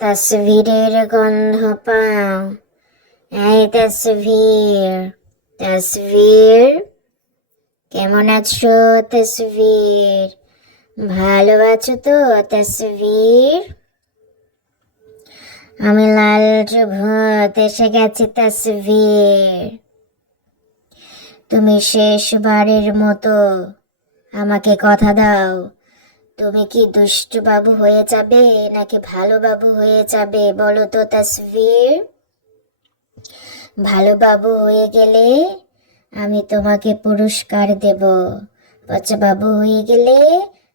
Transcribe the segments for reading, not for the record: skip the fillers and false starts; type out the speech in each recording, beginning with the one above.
তসভিরের গন্ধ পাও। এই তসভির, তসভির, কেমন আছো তসভির? ভালো আছো তো তসভির? আমি লালটু ভূত এসে গেছি তসভির। তুমি শেষবারের মতো আমাকে কথা দাও, তুমি কি দুষ্টু বাবু হয়ে যাবে নাকি ভালো বাবু হয়ে যাবে বলো তো তসভির? ভালো বাবু হয়ে গেলে আমি তোমাকে পুরস্কার দেব, পচা বাবু হয়ে গেলে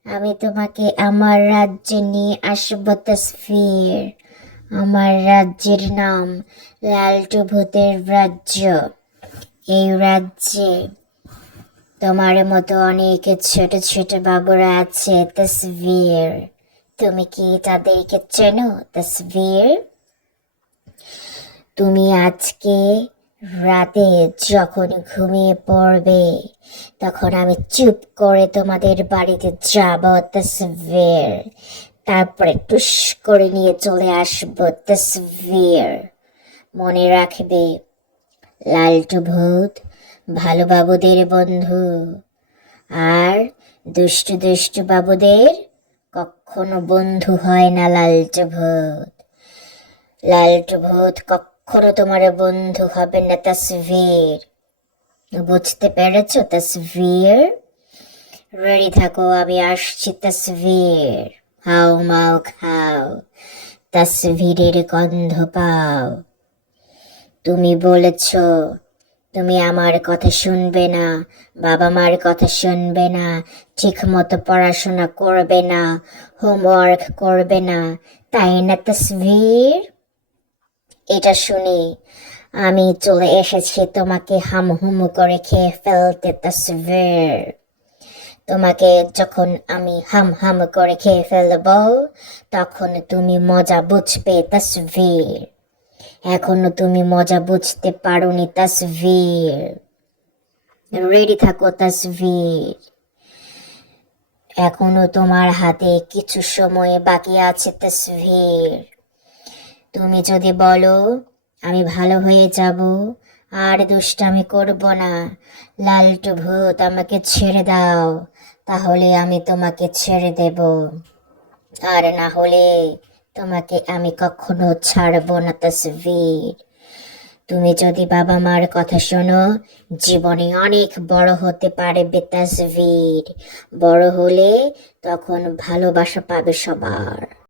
আমি তোমাকে আমার রাজ্যে নিয়ে আসবো তসভির। আমার রাজ্যের নাম লালটু ভূতের রাজ্য। এই রাজ্যে তোমার মতো অনেক ছোট ছোট বাবুরা আছে তসভির। তুমি কি তাদেরকে চেনো তসভির? তুমি আজকে রাতে যখন ঘুমিয়ে পড়বে তখন আমি চুপ করে তোমাদের বাড়িতে যাব তসভির। তারপরে টুস করে নিয়ে চলে আসবো তসভির। মনে রাখবে, লালটু ভূত ভালো বাবুদের বন্ধু, আর দুষ্টু দুষ্টু বাবুদের কখনো বন্ধু হয় না লালটু ভূত। লালটু ভূত কখনো তোমার বন্ধু হবে না তসভির। বুঝতে পেরেছো তসভির? রেডি থাকো, আমি আসছি তসভির। হাও মাও খাও, তসভিরের গন্ধ পাও। তুমি বলেছো তুমি আমার কথা শুনবে না, বাবা মার কথা শুনবে না, ঠিক মতো পড়াশোনা করবে না, হোমওয়ার্ক করবে না, তাই না তসভির? এটা শুনে আমি চলে এসেছি তোমাকে হামহুম করে খেয়ে ফেলতে তসভির। তোমাকে যখন আমি হাম হাম করে খেয়ে ফেলবো তখন তুমি মজা বুঝবে তসভির। এখনো তুমি মজা বুঝতে পারোনি তসভির। রেডি থাকো তসভির। এখনো তোমার হাতে কিছু সময় বাকি আছে তসভির। তুমি যদি বলো আমি ভালো হয়ে যাব, আর দুষ্টামি করব না, লালটু ভূত আমাকে ছেড়ে দাও, তাহলে আমি তোমাকে ছেড়ে দেব। আর না হলে তোমাকে আমি কখনো ছাড়বো না তসভির। তুমি যদি বাবা মার কথা শোনো, জীবনে অনেক বড় হতে পারবে তসভির। বড় হলে তখন ভালোবাসা পাবে সবার।